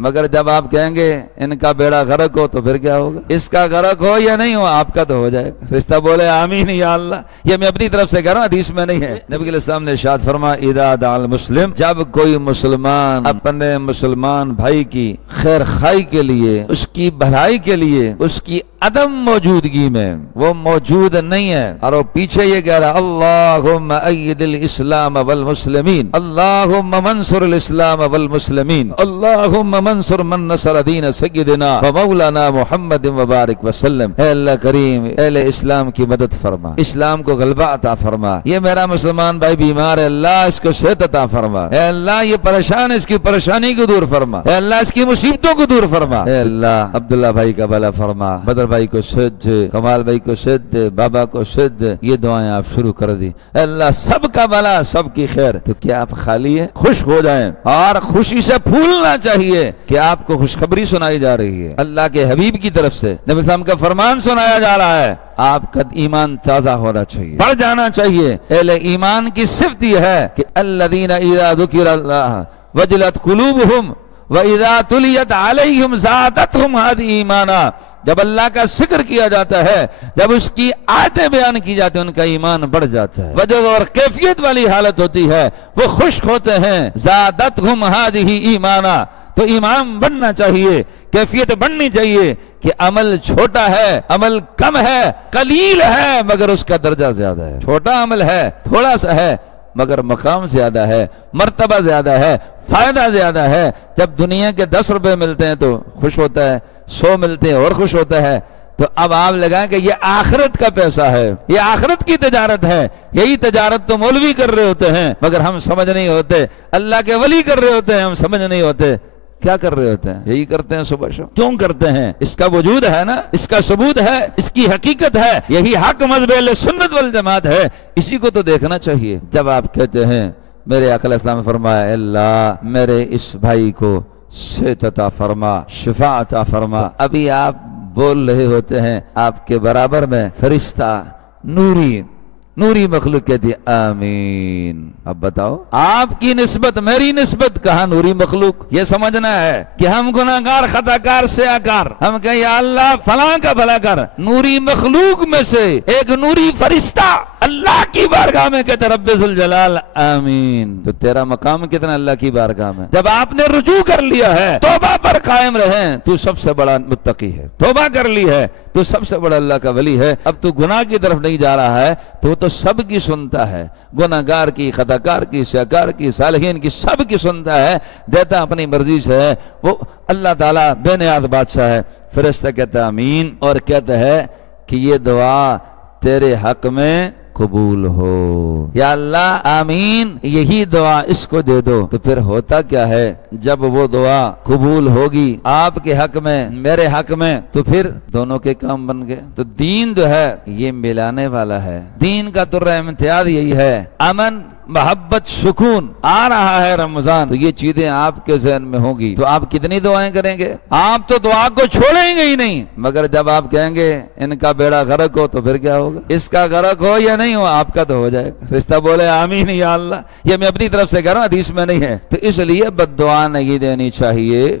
مگر جب آپ کہیں گے ان کا بیڑا غرق ہو تو پھر کیا ہوگا؟ اس کا غرق ہو یا نہیں ہو آپ کا تو ہو جائے گا۔ فرشتہ بولے آمین یا اللہ۔ یہ میں اپنی طرف سے کہہ رہا ہوں، حدیث میں نہیں ہے۔ نبی علیہ السلام نے ارشاد فرمایا اذا دعا المسلم، جب کوئی مسلمان اپنے مسلمان بھائی کی خیر خائی کے لیے، اس کی بھلائی کے لیے، اس کی عدم موجودگی میں وہ موجود نہیں ہے اور وہ پیچھے یہ کہہ رہا اللہم اید الاسلام والمسلمین، اللہم منصر الاسلام والمسلمین، اللہم منصر من نصر دین سیدنا ومولانا محمد وبارک وسلم۔ اے اللہ کریم، اہل اسلام کی مدد فرما، اسلام کو غلبہ عطا فرما۔ یہ میرا مسلمان بھائی بیمار ہے، اللہ اس کو صحت عطا فرما۔ اے اللہ یہ پریشان ہے، اس کی پریشانی کو دور فرما۔ اے اللہ اس کی مصیبتوں کو دور فرما۔ اے اللہ عبداللہ بھائی کا بھلا فرما، بدر بھائی کو صحت دے، کمال بھائی کو صحت دے، بابا کو صحت دے۔ یہ دعائیں آپ شروع کر دی۔ اے اللہ سب کا بھلا، سب کی خیر۔ تو کیا آپ خالی ہیں؟ خوش ہو جائیں اور خوشی سے پھولنا چاہیے کہ آپ کو خوشخبری سنائی جا رہی ہے اللہ کے حبیب کی طرف سے، نبی صاحب کا فرمان سنایا جا رہا ہے۔ آپ کا ایمان تازہ ہونا چاہیے، بڑھ جانا چاہیے۔ اہل ایمان کی صفت یہ ہے کہ الذین اذا ذکر اللہ وجلت قلوبہم وَإِذَا تُلِيَتْ عَلَيْهِمْ زَادَتْهُمْ هَذِهِ ایمانا، جب اللہ کا ذکر کیا جاتا ہے، جب اس کی آیتیں بیان کی جاتی ہیں، ان کا ایمان بڑھ جاتا ہے۔ وجہ اور کیفیت والی حالت ہوتی ہے، وہ خوش ہوتے ہیں۔ زَادَتْهُمْ هَذِهِ ایمانا، تو ایمان بڑھنا چاہیے، کیفیت بڑھنی چاہیے کہ عمل چھوٹا ہے، عمل کم ہے، قلیل ہے مگر اس کا درجہ زیادہ ہے۔ چھوٹا عمل ہے، تھوڑا سا ہے مگر مقام زیادہ ہے، مرتبہ زیادہ ہے، فائدہ زیادہ ہے۔ جب دنیا کے 10 روپے ملتے ہیں تو خوش ہوتا ہے، 100 ملتے ہیں اور خوش ہوتا ہے۔ تو اب آپ لگائیں کہ یہ آخرت کا پیسہ ہے، یہ آخرت کی تجارت ہے۔ یہی تجارت تو مولوی کر رہے ہوتے ہیں مگر ہم سمجھ نہیں ہوتے، اللہ کے ولی کر رہے ہوتے ہیں ہم سمجھ نہیں ہوتے۔ کیا کر رہے ہوتے ہیں؟ یہی کرتے ہیں صبح شام۔ کیوں کرتے ہیں؟ اس کا وجود ہے نا، اس کا ثبوت ہے، اس کی حقیقت ہے، یہی حق مذہب اہل سنت والجماعت ہے، اسی کو تو دیکھنا چاہیے۔ جب آپ کہتے ہیں میرے آقا علیہ السلام نے فرمایا اے اللہ میرے اس بھائی کو صحت عطا فرما، شفا عطا فرما، ابھی آپ بول رہے ہوتے ہیں آپ کے برابر میں فرشتہ نوری مخلوق کہتی ہے آمین۔ اب بتاؤ آپ کی نسبت میری نسبت کہاں نوری مخلوق؟ یہ سمجھنا ہے کہ ہم گناہگار خطاکار سیاکار، ہم کہیں یا اللہ فلاں کا بھلا کر، نوری مخلوق میں سے ایک نوری فرشتہ اللہ کی بارگاہ میں کہتے رب ذوالجلال آمین۔ تو تیرا مقام کتنا اللہ کی بارگاہ میں؟ جب آپ نے رجوع کر لیا ہے، توبہ پر قائم رہیں، تو سب سے بڑا متقی ہے، توبہ کر لی ہے تو سب سے بڑا اللہ کا ولی ہے۔ اب تو گناہ کی طرف نہیں جا رہا ہے تو وہ تو سب کی سنتا ہے، گناہگار کی، خطاکار کی، سیاکار کی، صالحین کی، سب کی سنتا ہے، دیتا اپنی مرضی سے ہے۔ وہ اللہ تعالیٰ بے نیاز بادشاہ ہے۔ فرشتہ کہتا ہے آمین اور کہتا ہے کہ یہ دعا تیرے حق میں قبول ہو، یا اللہ آمین، یہی دعا اس کو دے دو۔ تو پھر ہوتا کیا ہے جب وہ دعا قبول ہوگی آپ کے حق میں میرے حق میں، تو پھر دونوں کے کام بن گئے۔ تو دین جو ہے یہ ملانے والا ہے، دین کا تر امتیاز یہی ہے، امن، محبت، سکون۔ آ رہا ہے رمضان تو یہ چیزیں آپ کے ذہن میں ہوں گی تو آپ کتنی دعائیں کریں گے؟ آپ تو دعا کو چھوڑیں گے ہی نہیں، مگر جب آپ کہیں گے ان کا بیڑا غرق ہو تو پھر کیا ہوگا؟ اس کا غرق ہو یا نہیں ہو آپ کا تو ہو جائے گا۔ فرشتہ بولے آمین یا اللہ۔ یہ میں اپنی طرف سے کہہ رہا ہوں، حدیث میں نہیں ہے۔ تو اس لیے بد دعا نہیں دینی چاہیے۔